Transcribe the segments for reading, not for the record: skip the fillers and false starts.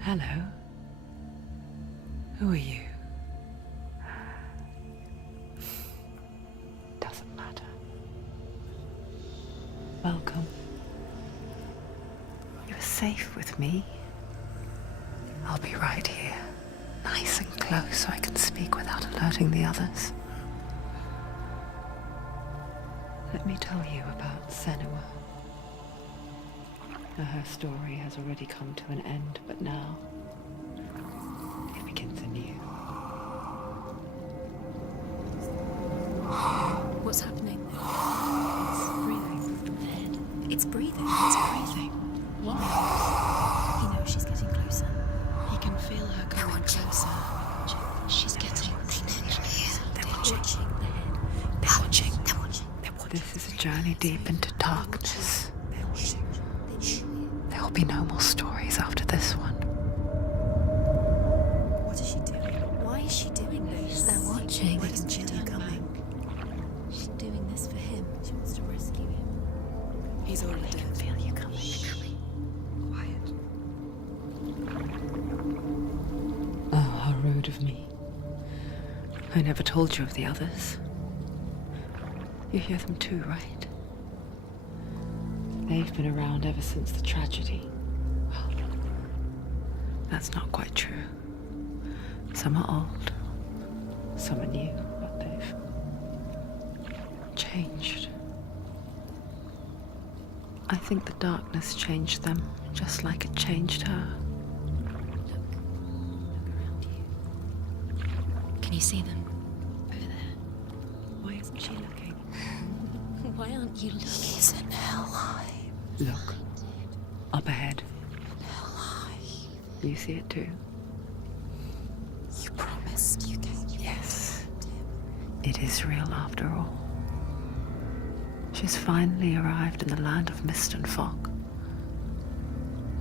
Hello. Who are you? Doesn't matter. Welcome. You're safe with me. I'll be right here, nice and close so I can speak without alerting the others. Let me tell you about Senua. Her story has already come to an end, but now it begins anew. What's happening? It's breathing. It's breathing. It's breathing. What? He knows she's getting closer. He can feel her coming closer. She's getting closer. They're watching. They're watching. They're watching. This is a journey deep into darkness. There will be no more stories after this one. What is she doing? Why is she doing this? They're watching. Why doesn't she know coming? She's doing this for him. She wants to rescue him. He's already dead. I can feel you coming. Quiet. Oh, how rude of me. I never told you of the others. You hear them too, right? They've been around ever since the tragedy. Well, that's not quite true. Some are old, some are new, but they've changed. I think the darkness changed them, just like it changed her. Look around you. Can you see them? Over there. Why isn't she looking? Why aren't you looking? He's in hell. Look, up ahead. Alive. You see it too? You promised you came. Yes. It is real after all. She's finally arrived in the land of mist and fog.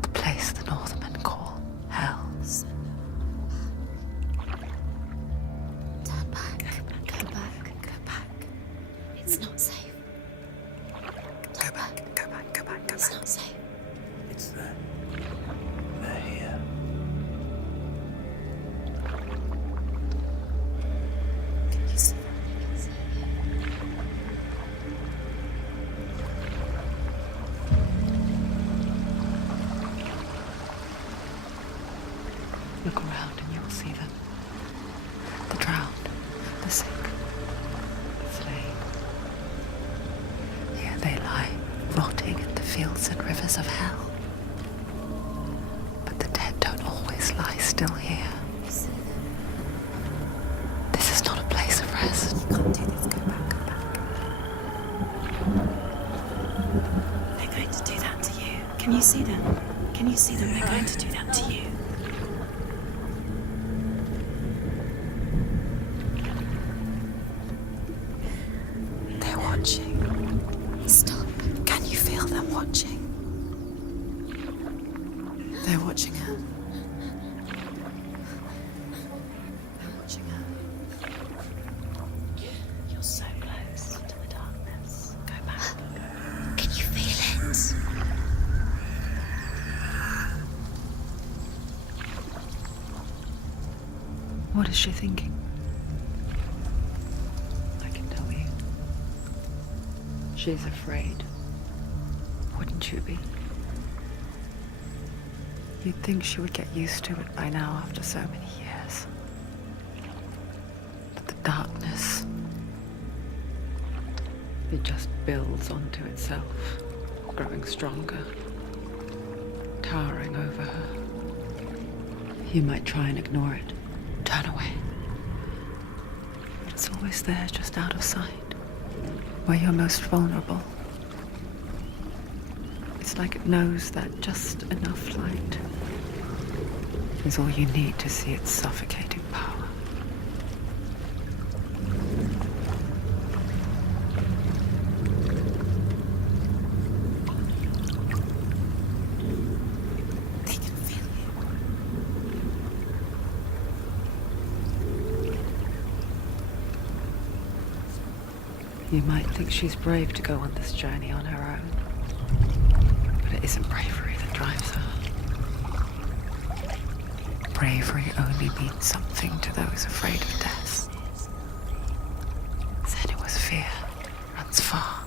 The place the Northmen call Hell. Turn back. Go back. Go back. It's not safe. Go back, go back, go back, go It's back. not safe. It's them. They're here. Can you see them? Look around and you will see them. The drowned, the sick, the slain. Here they lie, rotting in the fields and rivers of hell. But the dead don't always lie still here. You see them? This is not a place of rest. You can't do this. Go back. Go back. They're going to do that to you. Can you see them? Can you see them? They're going to do that to you. They're watching. Stop. Can you feel them watching? They're watching her. They're watching her. You're so close to the darkness. Go back. Can you feel it? What is she thinking? I can tell you. She's afraid. Wouldn't you be? You'd think she would get used to it by now after so many years. But the darkness, it just builds onto itself, growing stronger, towering over her. You might try and ignore it, turn away. But it's always there, just out of sight, where you're most vulnerable. It's like it knows that just enough light is all you need to see its suffocating power. They can feel you. You might think she's brave to go on this journey on her own, but it isn't bravery that drives her. bravery only means something to those afraid of death. Senua's fear runs far,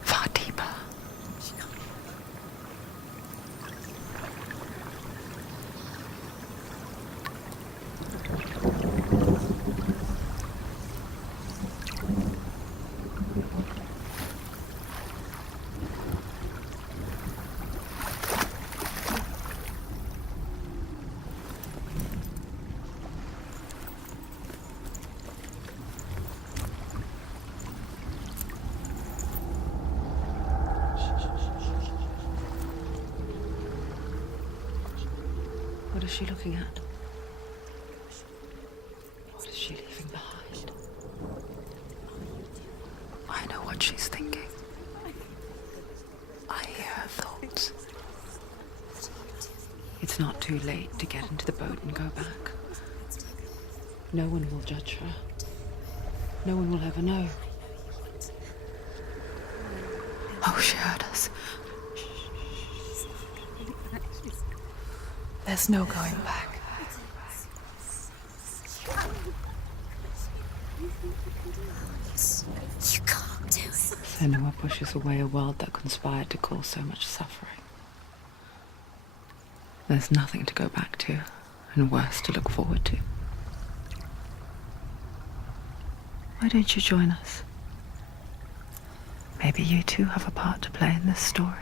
far deeper. What is she looking at? What is she leaving behind? I know what she's thinking. I hear her thoughts. It's not too late to get into the boat and go back. No one will judge her. No one will ever know. Oh, she heard us. There's no going back. You can't do it. Senua pushes away a world that conspired to cause so much suffering. There's nothing to go back to, and worse to look forward to. Why don't you join us? Maybe you too have a part to play in this story.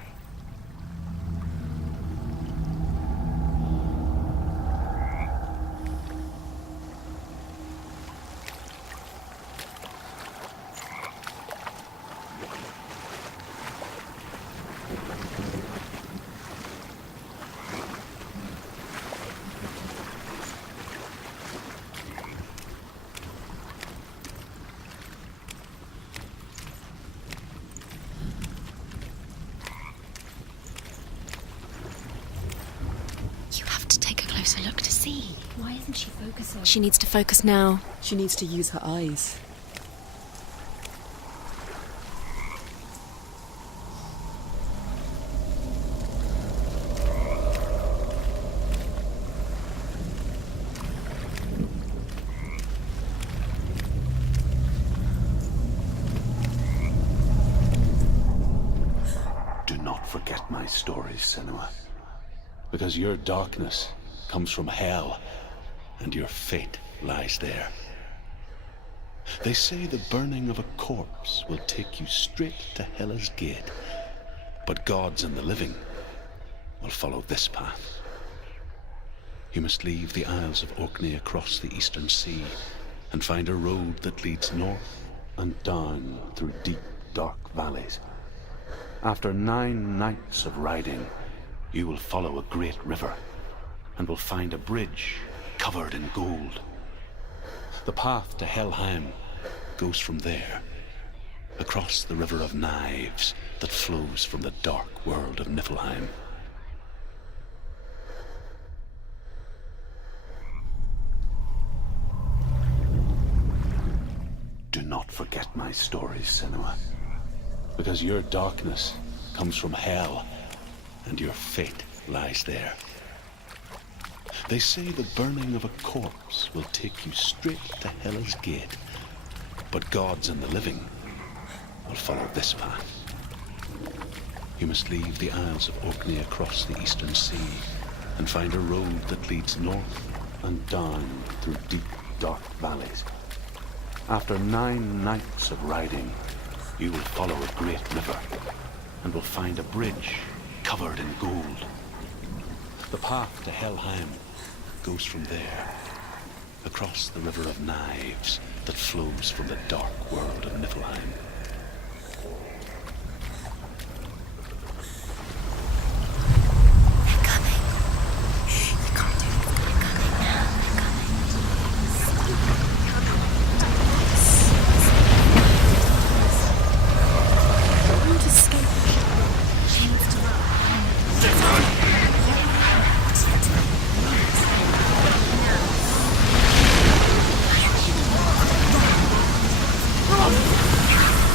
You have to take a closer look to see. Why isn't she focusing? She needs to focus now. She needs to use her eyes. Do not forget my stories, Senua. Because your darkness comes from hell, and your fate lies there. They say the burning of a corpse will take you straight to Hela's gate, but gods and the living will follow this path. You must leave the Isles of Orkney across the eastern sea, and find a road that leads north and down through deep, dark valleys. After 9 nights of riding, you will follow a great river, and will find a bridge covered in gold. The path to Helheim goes from there, across the river of knives that flows from the dark world of Niflheim. Do not forget my stories, Senua, because your darkness comes from hell, and your fate lies there. They say the burning of a corpse will take you straight to Hela's gate, but gods and the living will follow this path. You must leave the Isles of Orkney across the eastern sea, and find a road that leads north and down through deep, dark valleys. After 9 nights of riding, you will follow a great river, and will find a bridge covered in gold. The path to Helheim goes from there, across the river of knives that flows from the dark world of Niflheim. They're coming. You can't do it. They're coming now. They're coming. Don't want to escape. She needs to run.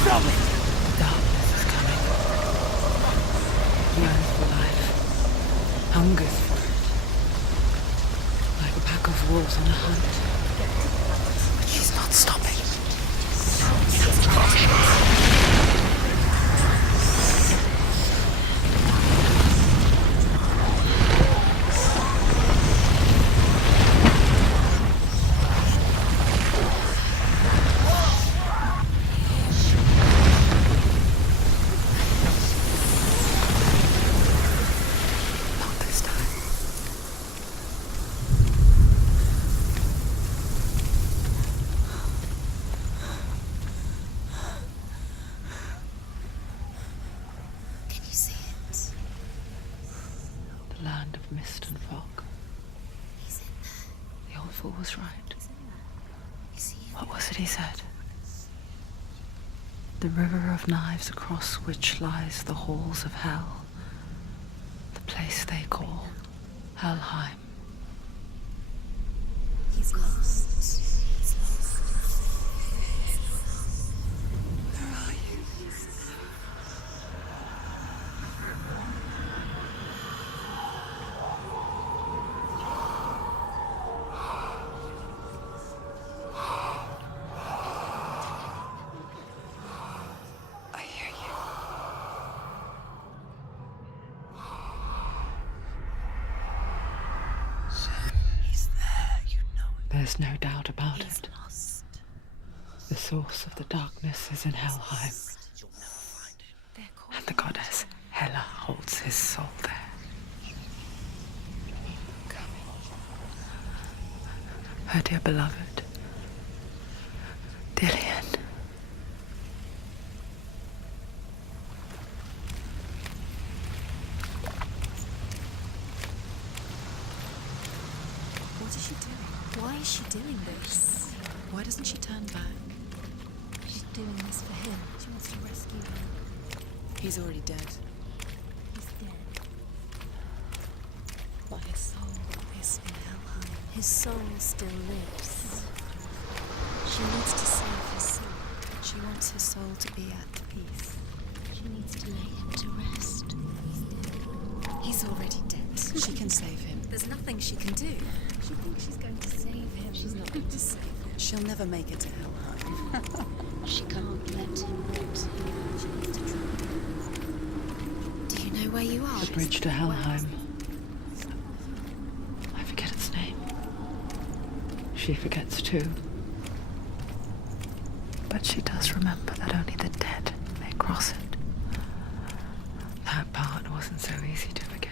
Darkness is coming. Yearns for life. Hungers for it. calls on a hunt. But she's not stopping. Not this time. Can you see it? The land of mist and fog. He's in there. The old fool was right. You see him? What was it he said? The river of knives across which lies the halls of hell. The place they call Helheim. He's lost. He's lost. Where are you? I hear you. He's there, you know it. There's no doubt about He's it. lost. The source of the darkness is in Helheim, You'll never find him. They're called and the goddess Hela holds his soul there. Her dear beloved, Dillian. What is she doing? Why is she doing this? Why doesn't she turn back? She's doing this for him. She wants to rescue him. He's already dead. He's dead. But his soul is in Helheim. His soul still lives. She needs to save his soul. She wants his soul to be at peace. She needs to lay him to rest. He's already dead. She can save him. There's nothing she can do. She thinks she's going to save him. She's not going to save him. She'll never make it to Helheim. She can't let him rot. She needs to try. Do you know where you are? The bridge to Helheim. I forget its name. She forgets too. But she does remember that only the dead may cross it. That part wasn't so easy to forget.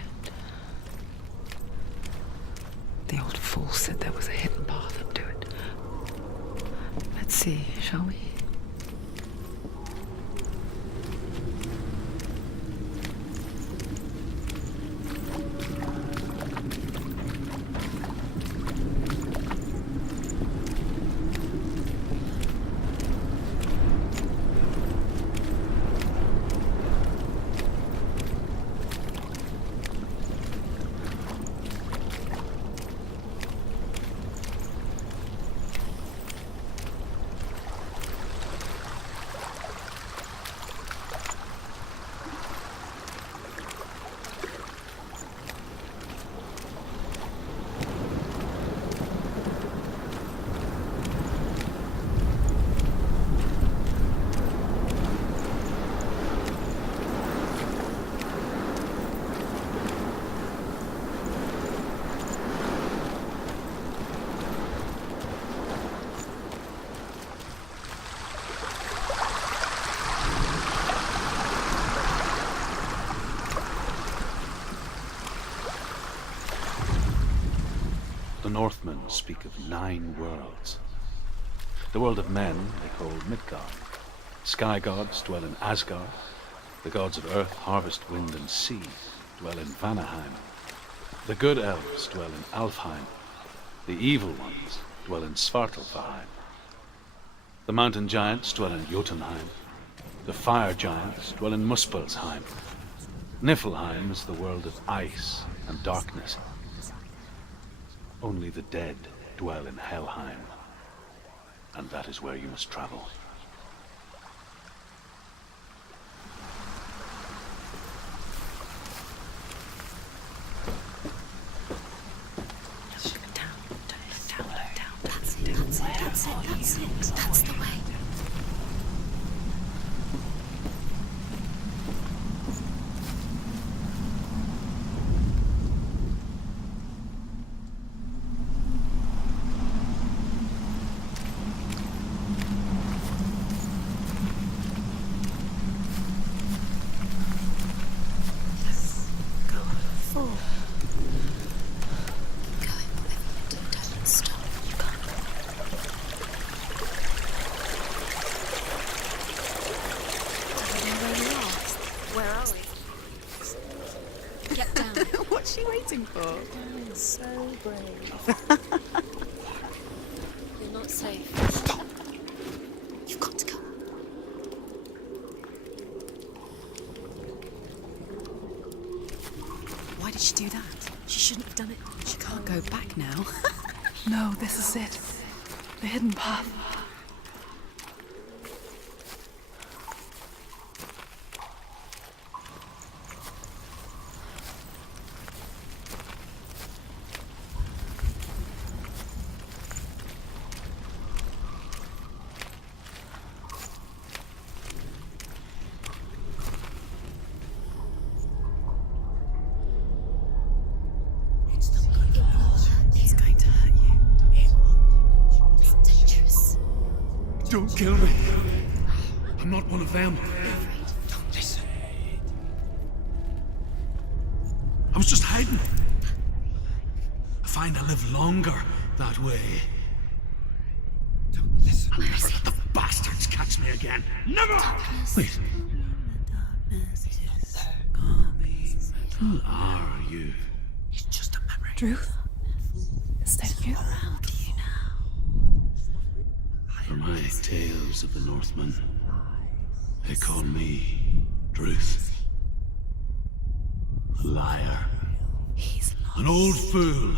The old fool said there was a hidden path up to it. Let's see, shall we? The Northmen speak of 9 worlds. The world of men they call Midgard. Sky gods dwell in Asgard. The gods of earth, harvest, wind, and sea dwell in Vanaheim. The good elves dwell in Alfheim. The evil ones dwell in Svartalfheim. The mountain giants dwell in Jotunheim. The fire giants dwell in Muspelheim. Niflheim is the world of ice and darkness. Only the dead dwell in Helheim, and that is where you must travel. Down. That's it. That's the way. What's she waiting for? So brave. You're not safe. Stop! You've got to go. Why did she do that? She shouldn't have done it. She can't go back now. No, this is it. The hidden path. Don't kill me. I'm not one of them. Don't listen. I was just hiding. I find I live longer that way. Don't listen. I'll never let the bastards catch me again. Never! Wait. Who are you? It's just a memory. Truth? Is that you? Around you now. For my tales of the Northmen, they call me Druth. A liar. He's lost. An old fool.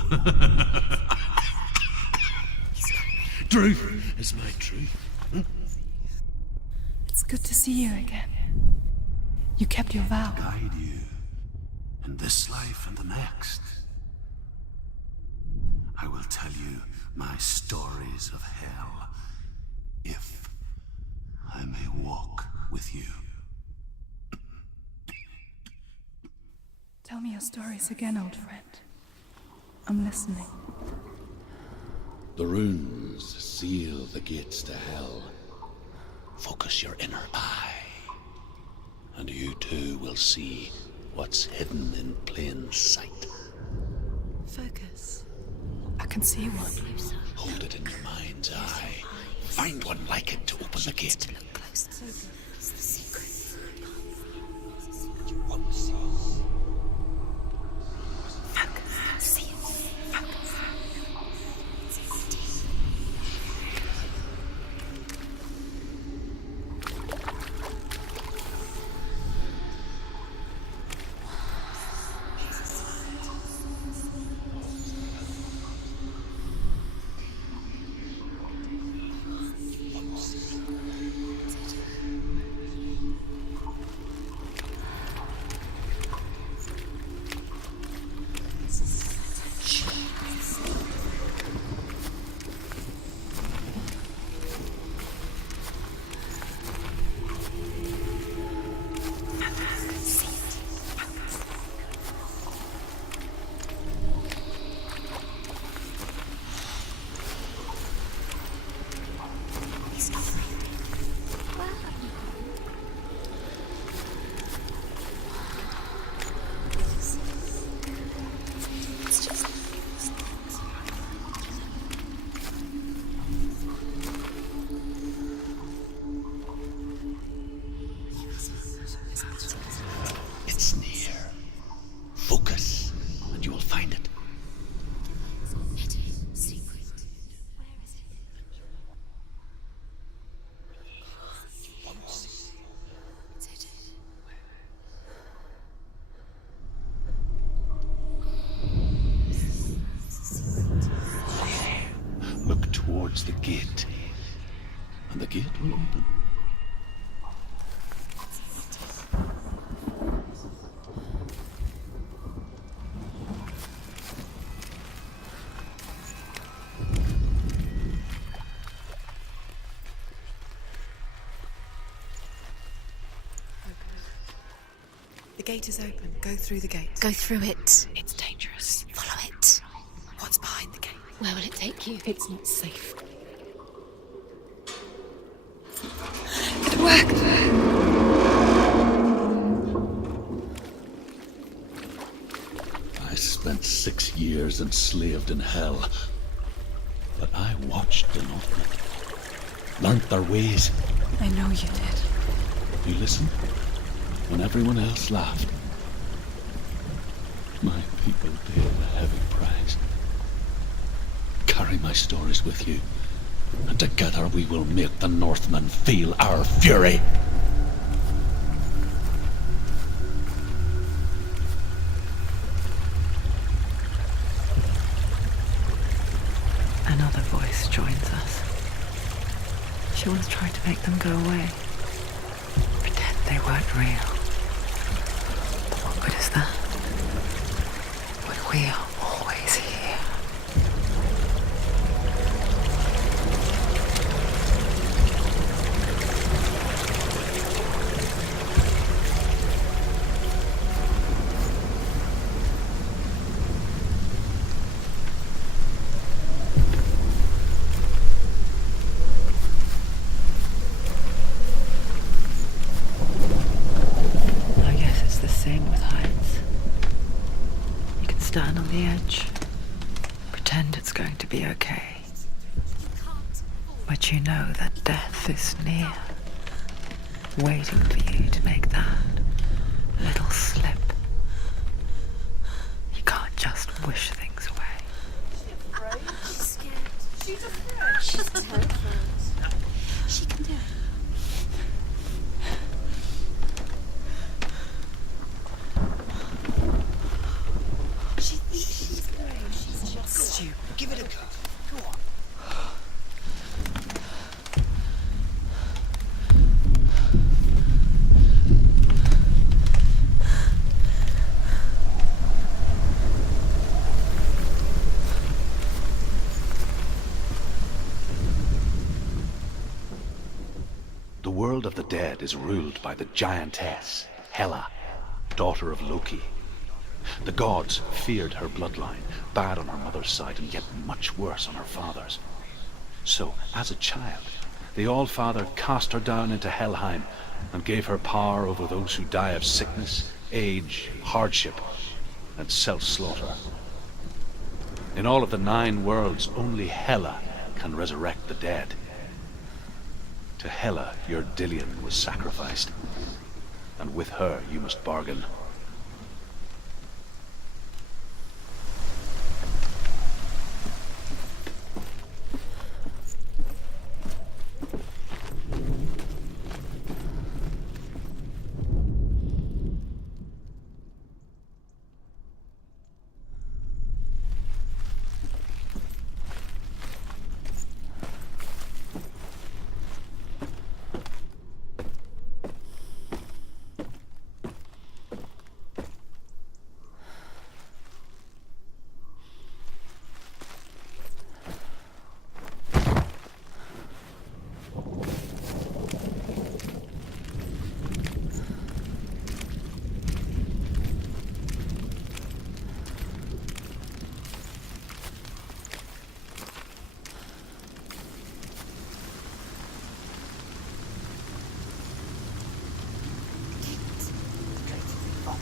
Druth is my truth. It's good to see you again. You kept your vow. Guide you in this life and the next. I will tell you my stories of hell, if I may walk with you. Tell me your stories again, old friend. I'm listening. The runes seal the gates to hell. Focus your inner eye, and you too will see what's hidden in plain sight. Focus. I can see one. Hold it in your mind's eye. Find one like it to open the gate. Look closer. It's the secret. See it. It's near. Focus, and you will find it. Secret. Where is it? Look towards the gate, and the gate will open. gate is open. Go through the gate. Go through it. It's dangerous. Follow it. What's behind the gate? Where will it take you? It's not safe. It worked! I spent 6 years enslaved in hell. But I watched the Northmen. Learned their ways. I know you did. You listened when everyone else laughed. My people paid a heavy price. Carry my stories with you, and together we will make the Northmen feel our fury. Another voice joins us. She once tried to make them go away. Pretend they weren't real. But what good is that? When we are always here. I guess it's the same with heights. You can stand on the edge, pretend it's going to be okay. But you know that death is near, waiting for you to make that little slip. You can't just wish things away. She's scared. She's afraid. She's terrified. She can do it. She thinks she's brave. She's just Stu, Give it a go. Go on. The world of the dead is ruled by the giantess, Hela, daughter of Loki. The gods feared her bloodline, bad on her mother's side and yet much worse on her father's. So, as a child, the All-Father cast her down into Helheim and gave her power over those who die of sickness, age, hardship, and self-slaughter. In all of the 9 worlds, only Hela can resurrect the dead. To Hela, your Dillion was sacrificed, and with her you must bargain.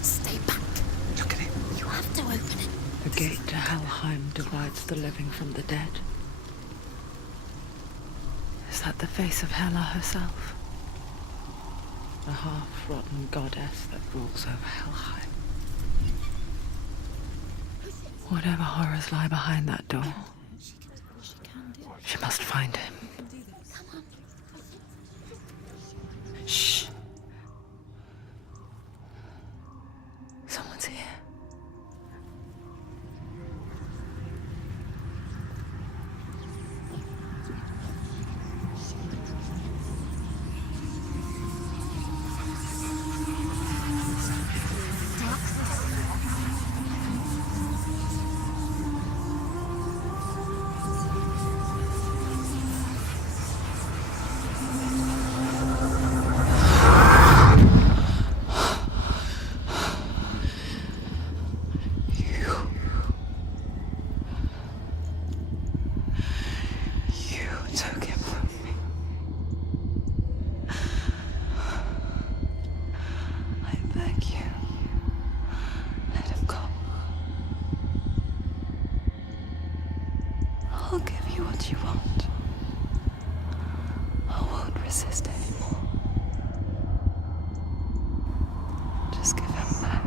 stay back. Look at it. You have to open it. The gate to Helheim divides the living from the dead. Is that the face of Hela herself? A half-rotten goddess that rules over Helheim. Whatever horrors lie behind that door, she must find him. Shh. Someone's here. what you want. I won't resist anymore. Just give him back.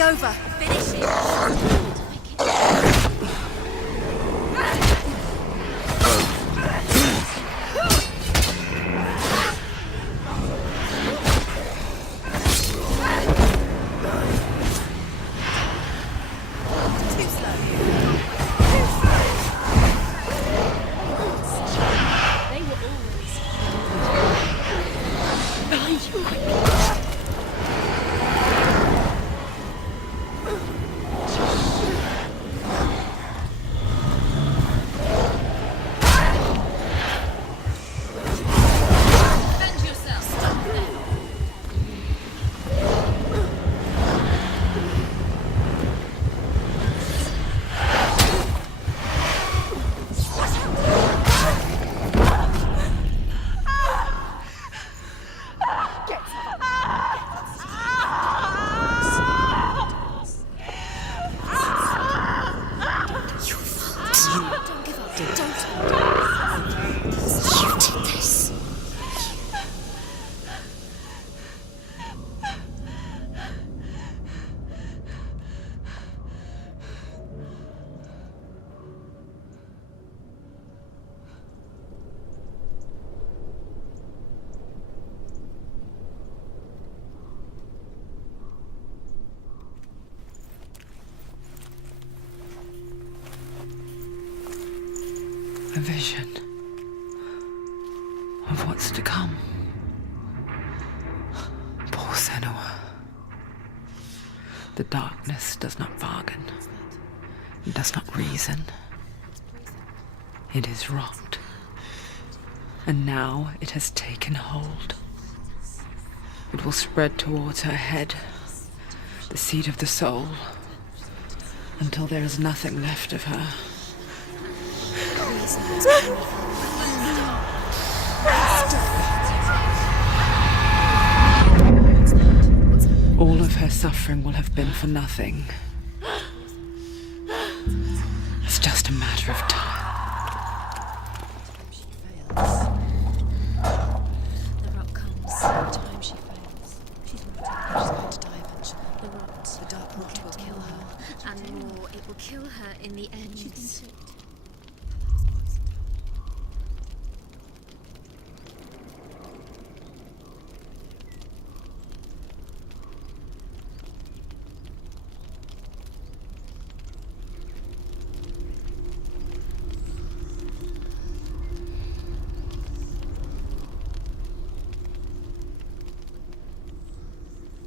Over. Finish it. A vision of what's to come. Poor Senua. The darkness does not bargain. It does not reason. It is rot. And now it has taken hold. It will spread towards her head, the seat of the soul, until there is nothing left of her. All of her suffering will have been for nothing. It's just a matter of time. The rot comes every time she fails. She's going to die eventually. The rot, the dark rot will kill her. And more, it will kill her in the end.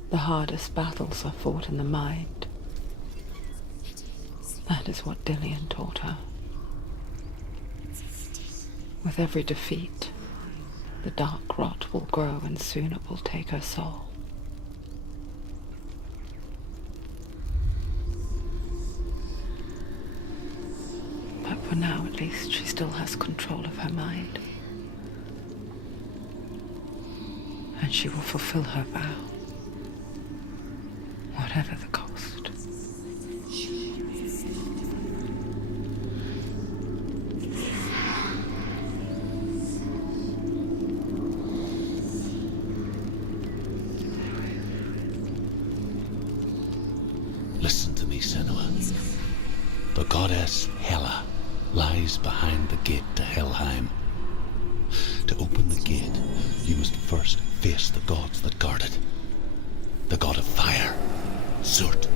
The hardest battles are fought in the mind. That is what Dillian taught her. With every defeat, the dark rot will grow and soon it will take her soul. But for now, at least, she still has control of her mind. And she will fulfill her vow. Whatever the cost. Listen to me, Senua. The goddess Hela lies behind the gate to Helheim. To open the gate, you must first face the gods that guard it. The god of fire, Zurt,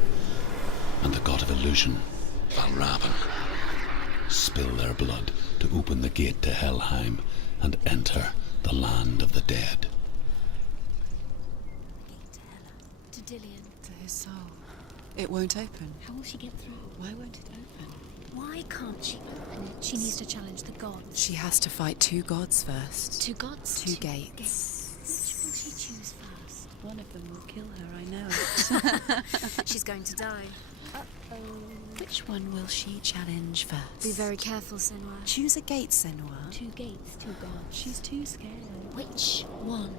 and the god of illusion, Valravn. Spill their blood to open the gate to Helheim and enter the land of the dead. To Dillian. To his soul. It won't open. How will she get through? Why won't it open? Why can't she open it? She needs to challenge the gods. She has to fight 2 gods first. 2 gods? 2 gates. Which will she choose first? One of them will kill her, I know it. She's going to die. Uh-oh. Which one will she challenge first? Be very careful, Senua. Choose a gate, Senua. 2 gates, 2 gods. She's too scared. Which one?